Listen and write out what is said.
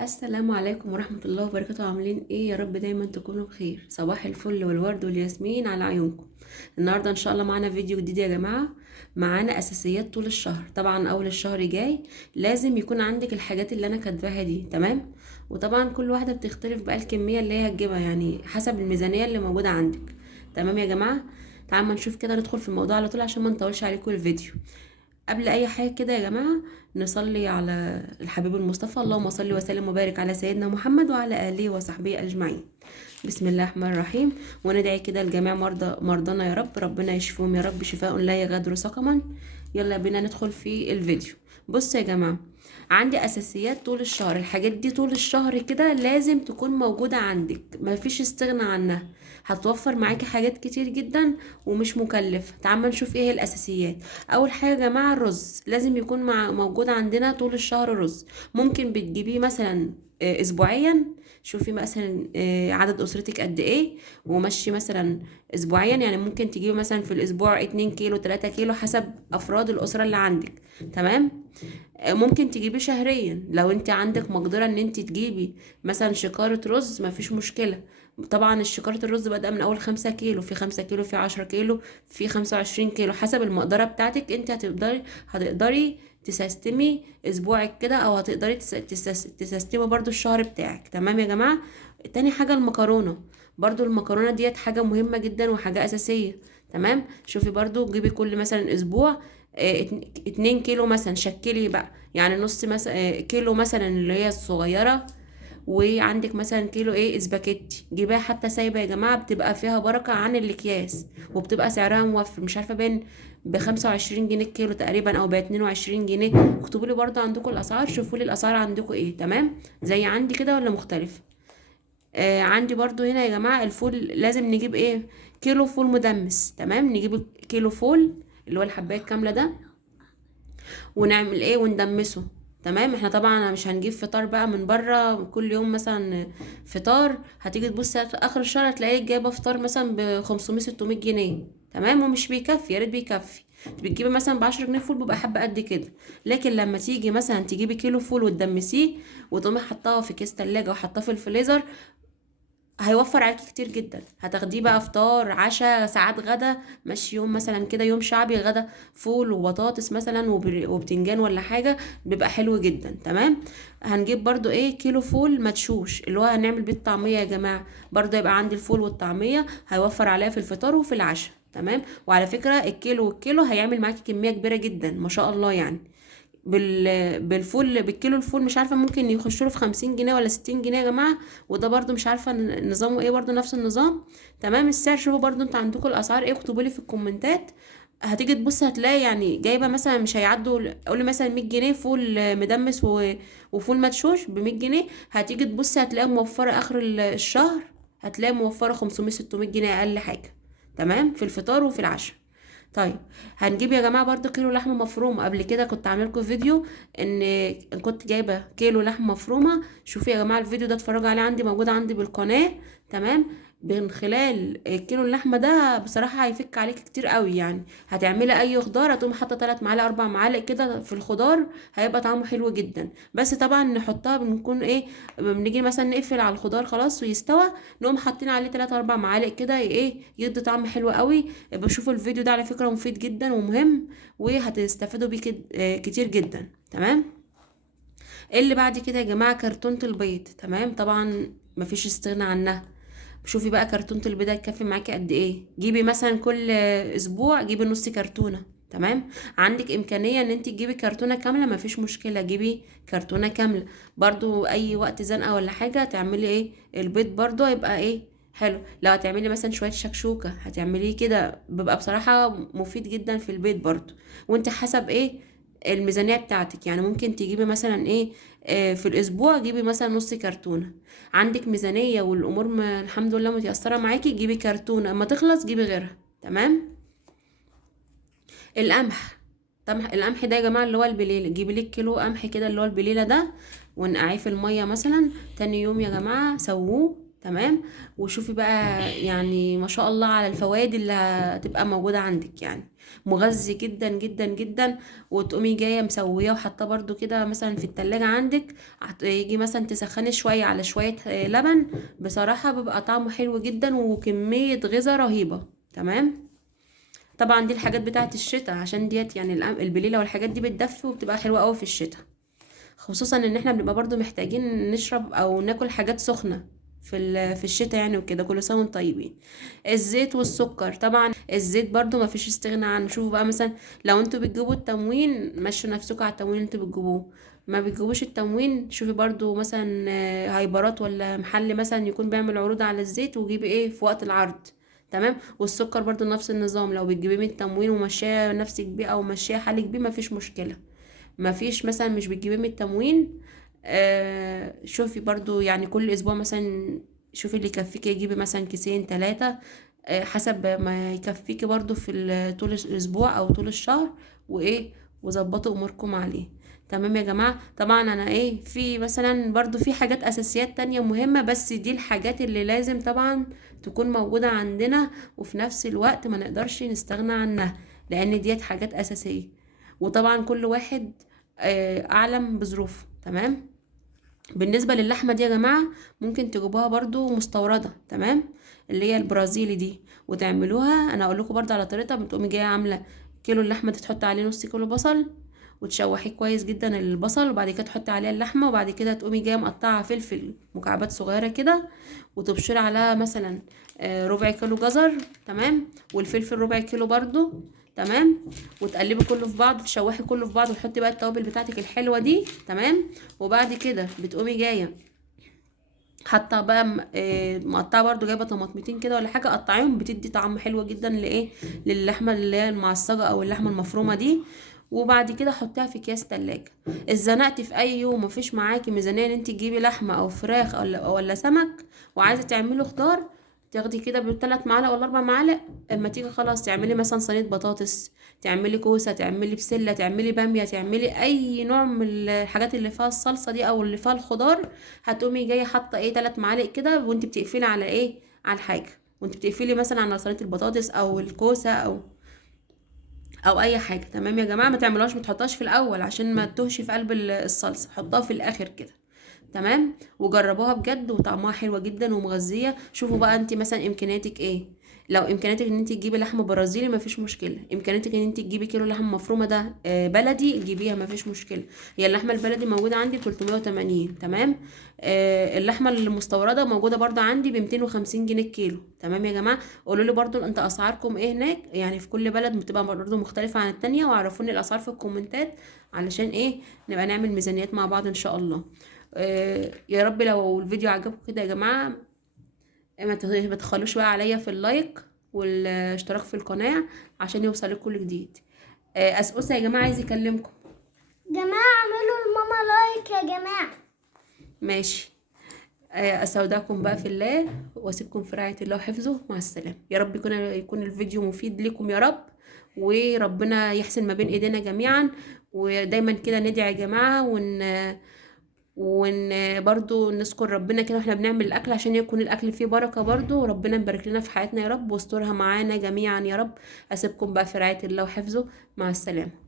السلام عليكم ورحمة الله وبركاته. عاملين ايه؟ يا رب دايما تكونوا بخير. صباح الفل والورد والياسمين على عيونكم. النهاردة ان شاء الله معانا فيديو جديد يا جماعة. معانا اساسيات طول الشهر. طبعا اول الشهر جاي لازم يكون عندك الحاجات اللي انا كاتباها دي، تمام؟ وطبعا كل واحدة بتختلف بقى الكمية اللي هي هتجيبها، يعني حسب الميزانية اللي موجودة عندك. تمام يا جماعة، تعالوا ما نشوف كده، ندخل في الموضوع على طول عشان ما نطولش عليكم الفيديو. قبل اي حاجه كده يا جماعه، نصلي على الحبيب المصطفى. اللهم صل وسلم وبارك على سيدنا محمد وعلى اله وصحبه اجمعين. بسم الله الرحمن الرحيم. وندعي كده لجميع مرضانا يا رب، ربنا يشفيهم يا رب شفاء لا يغادر سقما. يلا بينا ندخل في الفيديو. بصوا يا جماعه، عندي اساسيات طول الشهر. الحاجات دي طول الشهر كده لازم تكون موجوده عندك، مفيش استغنى عنها. هتوفر معاكي حاجات كتير جدا ومش مكلفه. تعالوا نشوف ايه هي الاساسيات. اول حاجه يا جماعه، الرز لازم يكون موجود عندنا طول الشهر. رز ممكن بتجيبيه مثلا اسبوعيا. شوفي مثلا عدد اسرتك قد ايه ومشي مثلا اسبوعيا. يعني ممكن تجيبي مثلا في الاسبوع 2 كيلو 3 كيلو حسب افراد الاسره اللي عندك، تمام؟ ممكن تجيبي شهريا لو انت عندك مقدرة ان انت تجيبي مثلا شكارة رز، مفيش مشكلة. طبعا الشكارة الرز بدأ من اول 5 كيلو، في 5 كيلو، في 10 كيلو، في 25 كيلو، حسب المقدرة بتاعتك. انت هتقدري تسيستمي اسبوعك كده، او هتقدري تسيستمي برضو الشهر بتاعك. تمام يا جماعة. تاني حاجة المكرونة. برضو المكرونة ديت حاجة مهمة جدا وحاجة أساسية. تمام. شوفي برضو جيبي كل مثلا اسبوع 2 كيلو مثلا، شكلي بقى يعني نص مثلا كيلو مثلا اللي هي الصغيرة. وعندك مثلا كيلو اسباجيتي، جيبها حتى سايبه يا جماعه، بتبقى فيها بركه عن الاكياس، وبتبقى سعرها موفر. مش عارفه بين ب25 جنيه الكيلو تقريبا او ب22 جنيه. اكتبوا لي برضه عندكم الاسعار، شوفوا لي الاسعار عندكم ايه، تمام؟ زي عندي كده ولا مختلف؟ عندي برضو هنا يا جماعه الفول. لازم نجيب كيلو فول مدمس. تمام، نجيب كيلو فول اللي هو الحبايه الكامله ده، ونعمل وندمسه. تمام. احنا طبعا مش هنجيب فطار بقى من بره كل يوم مثلا. فطار هتيجي تبص اخر الشهر هتلاقيك جايبه فطار مثلا ب 500 600 جنيه. تمام، ومش بيكفي. يا ريت بيكفي. بتجيبي مثلا ب 10 جنيه فول بيبقى حبه قد كده. لكن لما تيجي مثلا تجيبي كيلو فول وتدمسيه وتقومي حطاه في كيس تلاجة وحطاه في الفريزر، هيوفر عليكي كتير جدا. هتاخديه بقى فطار عشاء ساعات غدا. ماشي، يوم مثلا كده يوم شعبي غدا فول وبطاطس مثلا وبتنجان ولا حاجه، بيبقى حلو جدا. تمام. هنجيب برضو كيلو فول مدشوش اللي هو هنعمل بيه الطعميه يا جماعه. برضو يبقى عندي الفول والطعميه، هيوفر عليها في الفطار وفي العشاء. تمام. وعلى فكره الكيلو والكيلو هيعمل معاكي كميه كبيره جدا ما شاء الله يعني. بالفول، بالكيلو الفول مش عارفه ممكن يخش له في 50 جنيه ولا 60 جنيه يا جماعه. وده برضو مش عارفه نظامه ايه، برضو نفس النظام. تمام. السعر شوفوا برضو انتوا عندكم الاسعار ايه، اكتبوا لي في الكومنتات. هتيجي تبص هتلاقي يعني جايبه مثلا مش هيعدوا، قولي مثلا 100 جنيه فول مدمس وفول مدشوش ب 100 جنيه. هتيجي تبص هتلاقي موفره اخر الشهر، هتلاقي موفره 500 600 جنيه اقل حاجه. تمام، في الفطار وفي العشاء. طيب، هنجيب يا جماعه برضو كيلو لحمه مفرومه. قبل كده كنت عاملكم فيديو ان كنت جايبه كيلو لحمه مفرومه. شوفوا يا جماعه الفيديو ده، اتفرجوا عليه، موجود عندي بالقناه. تمام. من خلال كيلو اللحمه ده بصراحه هيفك عليك كتير قوي. يعني هتعملي اي خضار هتقوم حاطه 3 معالق 4 معالق كده في الخضار، هيبقى طعمه حلو جدا. بس طبعا نحطها بنكون بنيجي مثلا نقفل على الخضار خلاص ويستوى، نقوم حاطين عليه 3 4 معالق كده يدي طعم حلو قوي. بشوفوا الفيديو ده على فكرة مفيد جدا ومهم، وهتستفادوا بيه كتير جدا. تمام. اللي بعد كده يا جماعة كرتونة البيض. تمام، طبعا مفيش استغنى عنها. شوفي بقى كرتونة البيضة هتكفي معاكي قد ايه. جيبي مثلا كل اسبوع جيبي نص كرتونة. تمام. عندك امكانية ان انت تجيبي كرتونة كاملة، مفيش مشكلة، جيبي كرتونة كاملة. برضو اي وقت زنقة ولا حاجة تعملي البيض برضو هيبقى حلو. لو هتعملي مثلا شوية شكشوكة هتعمليه كده، بيبقى بصراحة مفيد جدا في البيت برضو. وانت حسب الميزانية بتاعتك. يعني ممكن تجيبي مثلا في الاسبوع جيبي مثلا نص كرتونة. عندك ميزانية والامور الحمد لله متيسرة معاكي، جيبي كرتونة اما تخلص جيبي غيرها. تمام. القمح. طبعا القمح ده يا جماعه اللي هو البليله، جيبي لك كيلو قمح كده اللي هو البليله ده، ونقعيه في الميه مثلا. تاني يوم يا جماعه سووه. تمام. وشوفي بقى يعني ما شاء الله على الفوائد اللي هتبقى موجودة عندك، يعني مغذي جدا جدا جدا. وتقومي جاية مسوياه وحاطاه برضو كده مثلا في التلاجة عندك، يجي مثلا تسخني شوية على شوية لبن، بصراحة بيبقى طعمه حلو جدا وكمية غذاء رهيبة. تمام. طبعا دي الحاجات بتاعت الشتاء، عشان ديت يعني البليلة والحاجات دي بتدفي وبتبقى حلوة قوي في الشتاء، خصوصا ان احنا بنبقى برضو محتاجين نشرب او ناكل حاجات سخنة في الشتاء يعني وكده. كل سنه وانتم طيبين. الزيت والسكر، طبعا الزيت برضو ما فيش استغنى عنه. شوفوا بقى مثلا لو انتوا بتجيبوا التموين، مشوا نفسكم على التموين اللي انتوا بتجيبوه. ما بتجيبوش التموين، شوفي برضو مثلا هايبرات ولا محل مثلا يكون بيعمل عروض على الزيت، وجيبي ايه في وقت العرض. تمام. والسكر برضو نفس النظام، لو بتجيبيه من التموين ومشيه نفسك بيه او مشيه حالك بيه، ما فيش مشكله. ما فيش مثلا مش بتجيبيه من التموين، شوفي برضو يعني كل اسبوع مثلا شوفي اللي يكفيكي، جيبي مثلا كيسين 3، حسب ما يكفيكي برضو في طول الاسبوع او طول الشهر، وايه وظبطوا اموركم عليه. تمام يا جماعة. طبعا انا في مثلا برضو في حاجات اساسيات تانية مهمة، بس دي الحاجات اللي لازم طبعا تكون موجودة عندنا، وفي نفس الوقت ما نقدرش نستغنى عنها، لان ديت حاجات اساسية. وطبعا كل واحد اعلم بظروفه. تمام. بالنسبة للحمة دي يا جماعة، ممكن تجيبوها برضو مستوردة، تمام، اللي هي البرازيلي دي، وتعملوها. انا اقول لكم برضو على طريقتها. بتقومي جاية عاملة كيلو اللحمة، تحط عليه نص كيلو بصل، وتشوحيه كويس جدا البصل، وبعد كده تحطي عليها اللحمة، وبعد كده تقومي جاية مقطعة فلفل مكعبات صغيرة كده، وتبشري عليها مثلا ربع كيلو جزر. تمام. والفلفل ربع كيلو برضو. تمام. وتقلبي كله في بعض، تشوحي كله في بعض، وتحطي بقى التوابل بتاعتك الحلوه دي. تمام. وبعد كده بتقومي جايه حاطه بقى مقطعه برضو، جايبه طماطمتين كده ولا حاجه، قطعيهم، بتدي طعم حلو جدا للحمه اللي هي المعصجه او اللحمه المفرومه دي. وبعد كده حطيها في اكياس تلاجة. اتزنقتي في اي يوم مفيش معاكي ميزانيه ان انت تجيبي لحمه او فراخ ولا سمك، وعايزه تعملي خضار، تاخدي كده بالثلاث معالق ولا 4 معالق. اما تيجي خلاص تعملي مثلا صينيه بطاطس، تعملي كوسه، تعملي بسله، تعملي باميه، تعملي اي نوع من الحاجات اللي فيها الصلصه دي او اللي فيها الخضار، هتقومي جايه حاطه 3 معالق كده، وانت بتقفلي على على الحاجه، وانت بتقفلي مثلا على صينيه البطاطس او الكوسه او اي حاجه. تمام يا جماعه. ما تعملوهاش، ما تحطهاش في الاول عشان ما تتوهش في قلب الصلصه، حطها في الاخر كده. تمام. وجربوها بجد وطعمها حلوه جدا ومغذيه. شوفوا بقى انت مثلا امكانياتك لو امكانياتك ان انت تجيبي لحمه برازيلي مفيش مشكله، امكانياتك ان انت تجيبي كيلو لحمه مفرومه ده بلدي، جيبيها مفيش مشكله. هي اللحمه البلدي موجوده عندي ب 380. تمام. اللحمه المستورده موجوده برضو عندي ب 250 جنيه الكيلو. تمام يا جماعه. قولوا لي برضو انت اسعاركم هناك، يعني في كل بلد بتبقى برضو مختلفه عن التانية، وعرفوني الاسعار في الكومنتات، علشان نبقى نعمل ميزانيات مع بعض ان شاء الله. يا رب لو الفيديو عجبكم كده يا جماعة، ما تخلوش بقى عليا في اللايك والاشتراك في القناة عشان يوصلك كل جديد. أسئلة يا جماعة عايز يكلمكم. جماعة اعملوا لماما لايك يا جماعة. ماشي. استودعكم بقى في الله، واسيبكم في رعاية الله وحفظه. مع السلامة. يا رب يكون الفيديو مفيد لكم يا رب، وربنا يحسن ما بين ايدينا جميعا. ودايما كده ندعي يا جماعة، برضو نذكر ربنا كده واحنا بنعمل الاكل، عشان يكون الاكل فيه بركه برضو، وربنا يبارك لنا في حياتنا يا رب، واسترها معانا جميعا يا رب. اسيبكم بقى في رعايه الله وحفظه. مع السلامه.